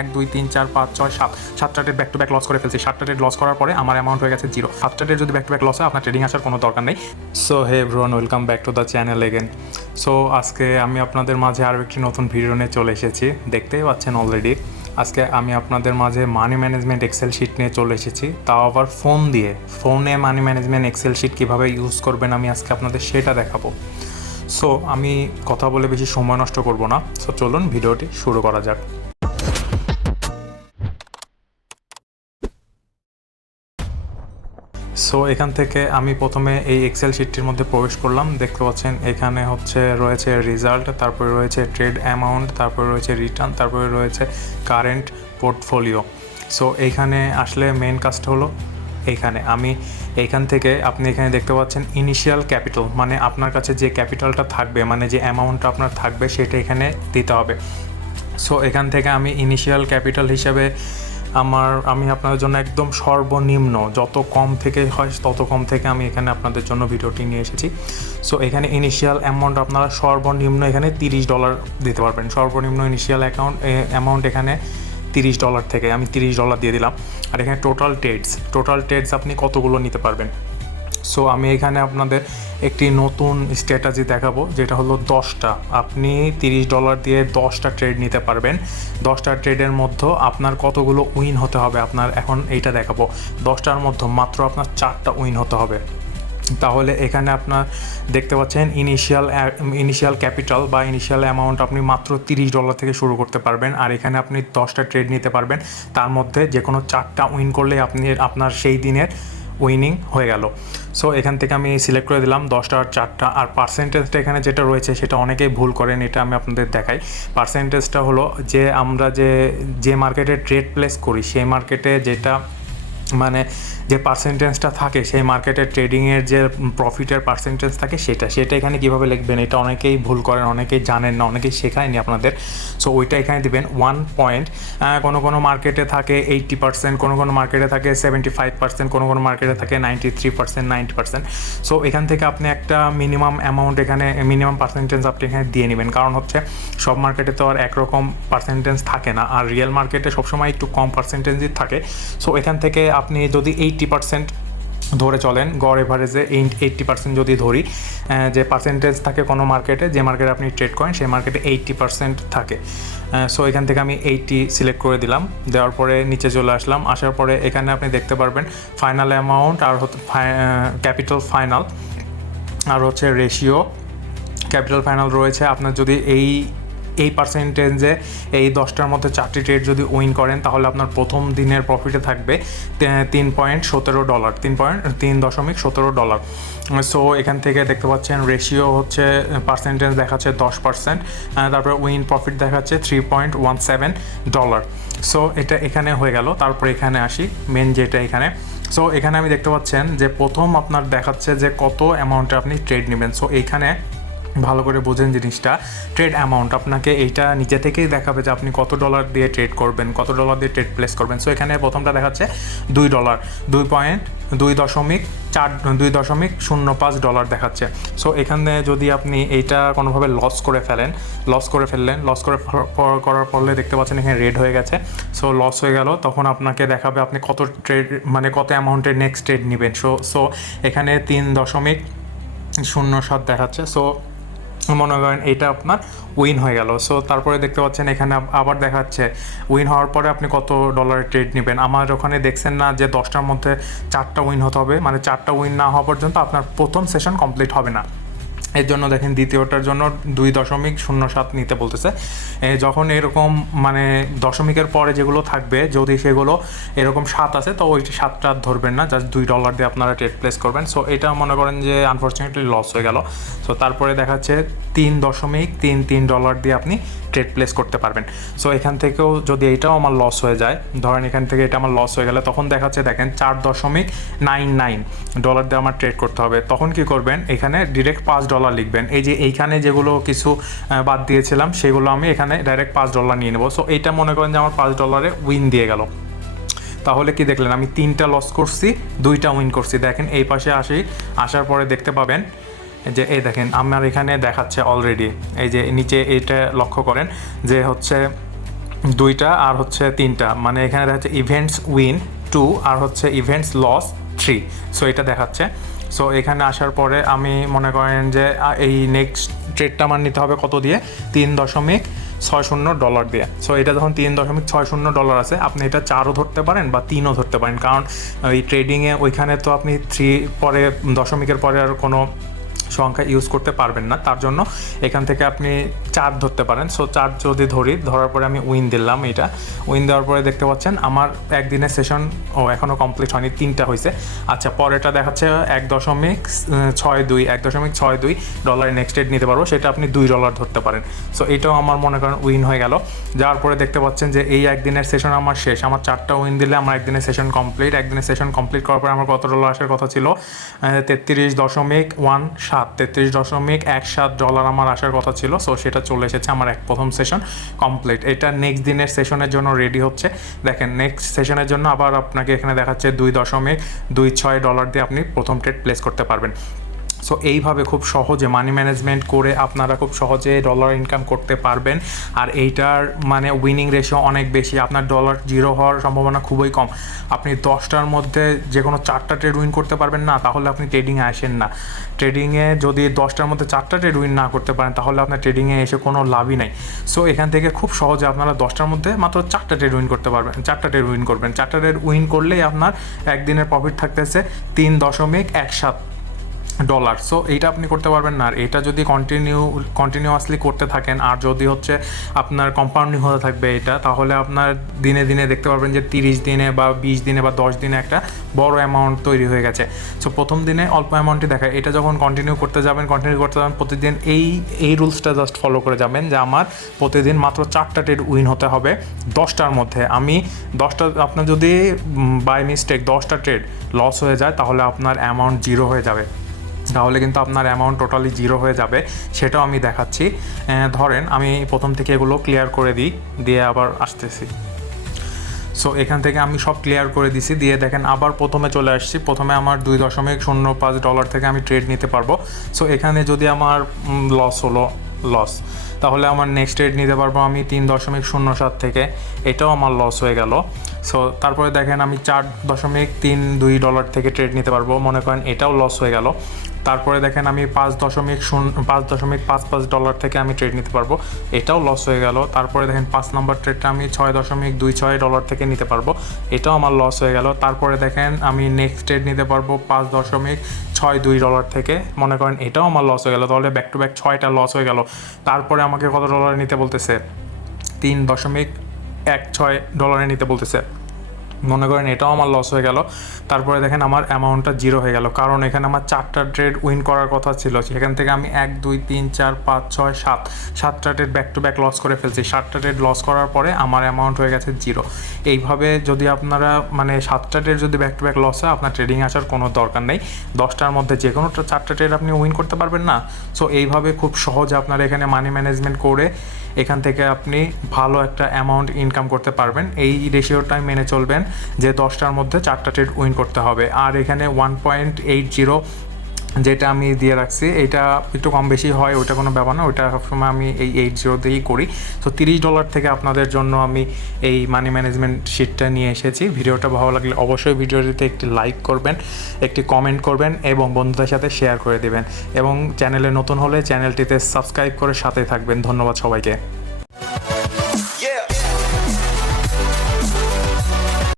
এক, দুই, তিন, চার, পাঁচ, ছয়, সাত। সাতটা trade back to back loss করে ফেলছি। সাতটা ট্রেড লস করার পরে আমার অ্যামাউন্ট হয়ে গেছে জিরো সাতটা ট্রেড যদি ব্যাক টু ব্যাক লস হয়, আপনার ট্রেডিং আসার কোনো দরকার নেই। So hey bro welcome back to the channel again so আজকে আমি আপনাদের মাঝে আরও একটি নতুন ভিডিও নিয়ে চলে এসেছি। দেখতেই পাচ্ছেন অলরেডি আজকে আমি আপনাদের মাঝে মানি ম্যানেজমেন্ট এক্সেল শিট নিয়ে চলে এসেছি। তাও আবার ফোন দিয়ে। ফোনে মানি ম্যানেজমেন্ট এক্সেল শিট কীভাবে ইউজ করবেন আমি আজকে আপনাদের সেটা দেখাবো। সো আমি কথা বলে বেশি সময় নষ্ট করব না। সো চলুন ভিডিওটি শুরু করা যাক। সো এখান থেকে আমি প্রথমে এই এক্সেল শিটটির মধ্যে প্রবেশ করলাম। দেখতে পাচ্ছেন, এখানে হচ্ছে রয়েছে রেজাল্ট তারপরে রয়েছে ট্রেড অ্যামাউন্ট তারপরে রয়েছে রিটার্ন তারপরে রয়েছে কারেন্ট পোর্টফোলিও সো এইখানে আসলে মেন কাজটা হলো এইখানে আমি এইখান থেকে আপনি এখানে দেখতে পাচ্ছেন ইনিশিয়াল ক্যাপিটাল মানে আপনার কাছে যে ক্যাপিটালটা থাকবে মানে যে অ্যামাউন্টটা আপনার থাকবে, সেটা এখানে দিতে হবে। সো এখান থেকে আমি ইনিশিয়াল ক্যাপিটাল হিসাবে আমার, আমি আপনাদের জন্য একদম সর্বনিম্ন, যত কম থেকে হয় তত কম থেকে আমি এখানে আপনাদের জন্য ভিডিওটি নিয়ে এসেছি। সো এখানে ইনিশিয়াল অ্যামাউন্ট আপনারা সর্বনিম্ন এখানে তিরিশ ডলার দিতে পারবেন। সর্বনিম্ন ইনিশিয়াল অ্যাকাউন্ট অ্যামাউন্ট এখানে তিরিশ ডলার থেকে আমি তিরিশ ডলার দিয়ে দিলাম। আর এখানে টোটাল ট্রেডস টোটাল ট্রেডস আপনি কতগুলো নিতে পারবেন? সো আমি এখানে আপনাদের একটি নতুন স্ট্র্যাটাজি দেখাবো, যেটা হলো দশটা। আপনি তিরিশ ডলার দিয়ে দশটা ট্রেড নিতে পারবেন। দশটা ট্রেডের মধ্যে আপনার কতগুলো উইন হতে হবে, আপনার এখন এইটা দেখাবো। দশটার মধ্যে মাত্র আপনার চারটা উইন হতে হবে। তাহলে এখানে আপনার দেখতে পাচ্ছেন ইনিশিয়াল ইনিশিয়াল ক্যাপিটাল বা ইনিশিয়াল অ্যামাউন্ট আপনি মাত্র তিরিশ ডলার থেকে শুরু করতে পারবেন। আর এখানে আপনি দশটা ট্রেড নিতে পারবেন। তার মধ্যে যে কোনো চারটা উইন করলে আপনি, আপনার সেই দিনের উইনিং হয়ে গেল। সো এখান থেকে আমি সিলেক্ট করে দিলাম দশটা আর চারটা আর পার্সেন্টেজটা এখানে যেটা রয়েছে সেটা অনেকেই ভুল করেন, এটা আমি আপনাদের দেখাই। পার্সেন্টেজটা হলো যে আমরা যে যে মার্কেটে ট্রেড প্লেস করি, সেই মার্কেটে যেটা মানে যে পার্সেন্টেজটা থাকে, সেই মার্কেটে ট্রেডিংয়ের যে প্রফিটের পার্সেন্টেজ থাকে, সেটা সেটা এখানে কীভাবে লিখবেন? এটা অনেকেই ভুল করেন, অনেকেই জানেন না, অনেকেই শেখায়নি আপনাদের। সো ওইটা এখানে দিবেন ওয়ান পয়েন্ট কোনো কোনো মার্কেটে থাকে এইট্টি পার্সেন্ট কোনো কোনো মার্কেটে থাকে সেভেন্টি ফাইভ পার্সেন্ট কোনো কোনো মার্কেটে থাকে ninety three percent ninety percent so এখান থেকে আপনি একটা মিনিমাম অ্যামাউন্ট এখানে মিনিমাম পার্সেন্টেজ আপনি এখানে দিয়ে নেবেন। কারণ হচ্ছে, সব মার্কেটে তো আর একরকম পার্সেন্টেজ থাকে না। আর রিয়েল মার্কেটে সবসময় একটু কম পার্সেন্টেজই থাকে। সো এখান থেকে আপনি যদি এইট্টি পার্সেন্ট ধরে চলেন, গড় এভারেজে এইট্টি পার্সেন্ট যদি ধরি যে পার্সেন্টেজ থাকে কোনো মার্কেটে যে মার্কেটে আপনি ট্রেড করেন, সেই মার্কেটে এইট্টি পার্সেন্ট থাকে। সো এখান থেকে আমি এইটটি সিলেক্ট করে দিলাম। দেওয়ার পরে নিচে চলে আসলাম। আসার পরে এখানে আপনি দেখতে পারবেন ফাইনাল অ্যামাউন্ট আর ক্যাপিটাল ফাইনাল আর হচ্ছে রেশিও ক্যাপিটাল ফাইনাল রয়েছে। আপনার যদি এই এই পার্সেন্টেজে এই দশটার মধ্যে চারটি ট্রেড যদি উইন করেন, তাহলে আপনার প্রথম দিনের প্রফিটে থাকবে তিন পয়েন্ট সতেরো ডলার তিন পয়েন্ট তিন দশমিক সতেরো ডলার সো এখান থেকে দেখতে পাচ্ছেন রেশিও হচ্ছে পার্সেন্টেজ দেখাচ্ছে দশ পার্সেন্ট তারপরে উইন প্রফিট দেখাচ্ছে three point one seven dollar so এটা এখানে হয়ে গেল, তারপর এখানে আসি মেন যেটা এখানে। সো এখানে আমি দেখতে পাচ্ছেন যে প্রথম আপনার দেখাচ্ছে যে কত অ্যামাউন্টে আপনি ট্রেড নেবেন। সো এইখানে ভালো করে বোঝেন জিনিসটা। ট্রেড অ্যামাউন্ট আপনাকে এইটা নিজে থেকেই দেখাবে যে আপনি কত ডলার দিয়ে ট্রেড করবেন, কত ডলার দিয়ে ট্রেড প্লেস করবেন। সো এখানে প্রথমটা দেখাচ্ছে দুই ডলার দুই পয়েন্ট দুই দশমিক চার, দুই দশমিক শূন্য পাঁচ ডলার দেখাচ্ছে। সো এখানে যদি আপনি এইটা কোনোভাবে লস করে ফেলেন লস করে ফেললেন লস করে করার পরলে দেখতে পাচ্ছেন এখানে রেড হয়ে গেছে। সো লস হয়ে গেল, তখন আপনাকে দেখাবে আপনি কত ট্রেড মানে কত অ্যামাউন্টের নেক্সট ট্রেড নেবেন। সো সো এখানে তিন দশমিক শূন্য সাত দেখাচ্ছে। সো মনে করেন এটা আপনার উইন হয়ে গেল। সো তারপরে দেখতে পাচ্ছেন এখানে আবার দেখাচ্ছে উইন হওয়ার পরে আপনি কত ডলারের ট্রেড নেবেন। আমার ওখানে দেখছেন না যে দশটার মধ্যে চারটা উইন হতে হবে মানে চারটা উইন না হওয়া পর্যন্ত আপনার প্রথম সেশন কমপ্লিট হবে না। এর জন্য দেখেন দ্বিতীয়টার জন্য দুই দশমিক শূন্য সাত নিতে বলতেছে। যখন এরকম মানে দশমিকের পরে যেগুলো থাকবে, যদি সেগুলো এরকম সাত আছে, তো ওই সাতটা ধরবেন না, জাস্ট দুই ডলার দিয়ে আপনারা ট্রেড প্লেস করবেন। সো এটা মনে করেন যে আনফর্চুনেটলি লস হয়ে গেল। সো তারপরে দেখাচ্ছে তিন দশমিক তিন তিন ডলার দিয়ে আপনি ট্রেড প্লেস করতে পারবেন। সো এখান থেকেও যদি এটাও আমার লস হয়ে যায়, ধরেন এখান থেকে এটা আমার লস হয়ে গেলে, তখন দেখাচ্ছে দেখেন চার দশমিক নাইন নাইন ডলার দিয়ে আমার ট্রেড করতে হবে। তখন কি করবেন, এখানে ডিরেক্ট পাঁচ ডলার লিখবেন। এই যে এইখানে যেগুলো কিছু বাদ দিয়েছিলাম, সেগুলো আমি এখানে ডাইরেক্ট পাঁচ ডলার নিয়ে নেব। সো এইটা মনে করেন যে আমার পাঁচ ডলারে উইন দিয়ে গেল। তাহলে কি দেখলেন, আমি তিনটা লস করছি, দুইটা উইন করছি। দেখেন, এই পাশে আসি, আসার পরে দেখতে পাবেন যে, এই দেখেন, আমার এখানে দেখাচ্ছে অলরেডি এই যে নিচে এইটা লক্ষ্য করেন যে হচ্ছে দুইটা আর হচ্ছে তিনটা। মানে এখানে দেখা যাচ্ছে ইভেন্টস উইন টু আর হচ্ছে ইভেন্টস লস থ্রি সো এটা দেখাচ্ছে। সো এখানে আসার পরে আমি মনে করেন যে এই নেক্সট ট্রেডটা আমার নিতে হবে কত দিয়ে? তিন দশমিক ছয় শূন্য ডলার দিয়ে। সো এটা যখন তিন দশমিক ছয় শূন্য ডলার আছে, আপনি এটা চারও ধরতে পারেন বা তিনও ধরতে পারেন। কারণ, এই ট্রেডিংয়ে ওইখানে তো আপনি থ্রি পরে দশমিকের পরে আর কোনো সংখ্যা ইউজ করতে পারবেন না। তার জন্য এখান থেকে আপনি চার ধরতে পারেন। সো চার যদি ধরি, ধরার পরে আমি উইন দিলাম এটা। উইন দেওয়ার পরে দেখতে পাচ্ছেন আমার একদিনের সেশন ও এখনও কমপ্লিট হয়নি, তিনটা হয়েছে। আচ্ছা পরেটা দেখাচ্ছে এক দশমিক ছয় দুই, এক দশমিক ছয় দুই ডলার নেক্সট ডেট নিতে পারব। সেটা আপনি দুই ডলার ধরতে পারেন। সো এটাও আমার মনে করেন উইন হয়ে গেল। যাওয়ার পরে দেখতে পাচ্ছেন যে এই একদিনের সেশন আমার শেষ। আমার চারটা উইন দিলে আমার একদিনের সেশন কমপ্লিট একদিনের সেশন কমপ্লিট করার পরে আমার কত ডলার আসার কথা ছিল? তেত্রিশ দশমিক ওয়ান সাত। তেত্রিশ দশমিক এক সাত ডলার আমার আসার কথা ছিল সো সেটা চলে এসেছে আমার এক প্রথম সেশন কমপ্লিট এটা নেক্সট দিনের সেশনের জন্য রেডি হচ্ছে। দেখেন নেক্সট সেশনের জন্য আবার আপনাকে এখানে দেখাচ্ছে দুই দশমিক দুই ছয় ডলার দিয়ে আপনি প্রথম ট্রেড প্লেস করতে পারবেন। সো এইভাবে খুব সহজে মানি ম্যানেজমেন্ট করে আপনারা খুব সহজে ডলার ইনকাম করতে পারবেন। আর এইটার মানে উইনিং রেশিও অনেক বেশি। আপনার ডলার জিরো হওয়ার সম্ভাবনা খুবই কম। আপনি দশটার মধ্যে যে কোনো চারটা ট্রেড উইন করতে পারবেন না, তাহলে আপনি ট্রেডিংয়ে আসেন না। ট্রেডিংয়ে যদি দশটার মধ্যে চারটা ট্রেড উইন না করতে পারেন, তাহলে আপনার ট্রেডিংয়ে এসে কোনো লাভই নাই। সো এখান থেকে খুব সহজে আপনারা দশটার মধ্যে মাত্র চারটা ট্রেড উইন করতে পারবেন, চারটা ট্রেড উইন করবেন। চারটা ট্রেড উইন করলেই আপনার একদিনের প্রফিট থাকতেছে তিন দশমিক এক সাত ডলার সো এইটা আপনি করতে পারবেন না। আর এটা যদি কন্টিনিউ কন্টিনিউয়াসলি করতে থাকেন, আর যদি হচ্ছে আপনার কম্পাউন্ডিং হতে থাকবে এটা, তাহলে আপনার দিনে দিনে দেখতে পারবেন যে তিরিশ দিনে বা বিশ দিনে বা দশ দিনে একটা বড় অ্যামাউন্ট তৈরি হয়ে গেছে। সো প্রথম দিনে অল্প অ্যামাউন্টই দেখায়। এটা যখন কন্টিনিউ করতে যাবেন কন্টিনিউ করতে যাবেন, প্রতিদিন এই এই রুলসটা জাস্ট ফলো করে যাবেন যে আমার প্রতিদিন মাত্র চারটা ট্রেড উইন হতে হবে দশটার মধ্যে। আমি দশটা, আপনার যদি বাই মিস্টেক দশটা ট্রেড লস হয়ে যায়, তাহলে আপনার অ্যামাউন্ট জিরো হয়ে যাবে। তাহলে কিন্তু আপনার অ্যামাউন্ট টোটালি জিরো হয়ে যাবে, সেটাও আমি দেখাচ্ছি। ধরেন আমি প্রথম থেকে এগুলো ক্লিয়ার করে দিই, দিয়ে আবার আসতেছি। সো এখান থেকে আমি সব ক্লিয়ার করে দিছি, দিয়ে দেখেন আবার প্রথমে চলে আসছি। প্রথমে আমার দুই দশমিক শূন্য পাঁচ ডলার থেকে আমি ট্রেড নিতে পারব। সো এখানে যদি আমার লস হলো লস তাহলে আমার নেক্সট ট্রেড নিতে পারব আমি তিন দশমিক শূন্য সাত থেকে। এটাও আমার লস হয়ে গেল। সো তারপরে দেখেন আমি চার দশমিক তিন দুই ডলার থেকে ট্রেড নিতে পারব। মনে করেন এটাও লস হয়ে গেল। তারপরে দেখেন আমি পাঁচ দশমিক শূন্য পাঁচ দশমিক পাঁচ পাঁচ ডলার থেকে আমি ট্রেড নিতে পারব। এটাও লস হয়ে গেল। তারপরে দেখেন পাঁচ নম্বর ট্রেডটা আমি ছয় দশমিক দুই ছয় ডলার থেকে নিতে পারব। এটাও আমার লস হয়ে গেল। তারপরে দেখেন আমি নেক্সট ট্রেড নিতে পারব পাঁচ দশমিক ছয় দুই ডলার থেকে। মনে করেন এটাও আমার লস হয়ে গেল। তাহলে ব্যাক টু ব্যাক ছয়টা লস হয়ে গেল। তারপরে আমাকে কত ডলার নিতে বলতেছে? তিন দশমিক এক ছয় ডলারে নিতে বলতেছে। মনে করেন এটাও আমার লস হয়ে গেল। তারপরে দেখেন আমার অ্যামাউন্টটা জিরো হয়ে গেল। কারণ এখানে আমার চারটা ট্রেড উইন করার কথা ছিল। সেখান থেকে আমি এক, দুই, তিন, চার, পাঁচ, ছয়, সাত, সাতটা trade back to back loss করে ফেলছি। সাতটা ট্রেড লস করার পরে আমার অ্যামাউন্ট হয়ে গেছে জিরো এইভাবে যদি আপনারা মানে সাতটা ট্রেড যদি ব্যাক টু ব্যাক লস হয়, আপনার ট্রেডিং আসার কোনো দরকার নেই। দশটার মধ্যে যে কোনো চারটা ট্রেড আপনি উইন করতে পারবেন না। সো এইভাবে খুব সহজে আপনারা এখানে মানি ম্যানেজমেন্ট করে এখান থেকে আপনি ভালো একটা অ্যামাউন্ট ইনকাম করতে পারবেন। এই রেশিওটাই মেনে চলবেন যে দশটার মধ্যে চারটা ট্রেড উইন করতে হবে। আর এখানে ওয়ান পয়েন্ট এইট জিরো যেটা আমি দিয়ে রাখছি, এটা একটু কম বেশি হয়, ওটা কোনো ব্যাপার না। ওটা সবসময় আমি এই এইট জিরো দিয়েই করি। তো তিরিশ ডলার থেকে আপনাদের জন্য আমি এই মানি ম্যানেজমেন্ট শিটটা নিয়ে এসেছি। ভিডিওটা ভালো লাগলে অবশ্যই ভিডিওটিতে একটি লাইক করবেন, একটি কমেন্ট করবেন এবং বন্ধুদের সাথে শেয়ার করে দেবেন। এবং চ্যানেলে নতুন হলে চ্যানেলটিতে সাবস্ক্রাইব করে সাথে থাকবেন। ধন্যবাদ সবাইকে।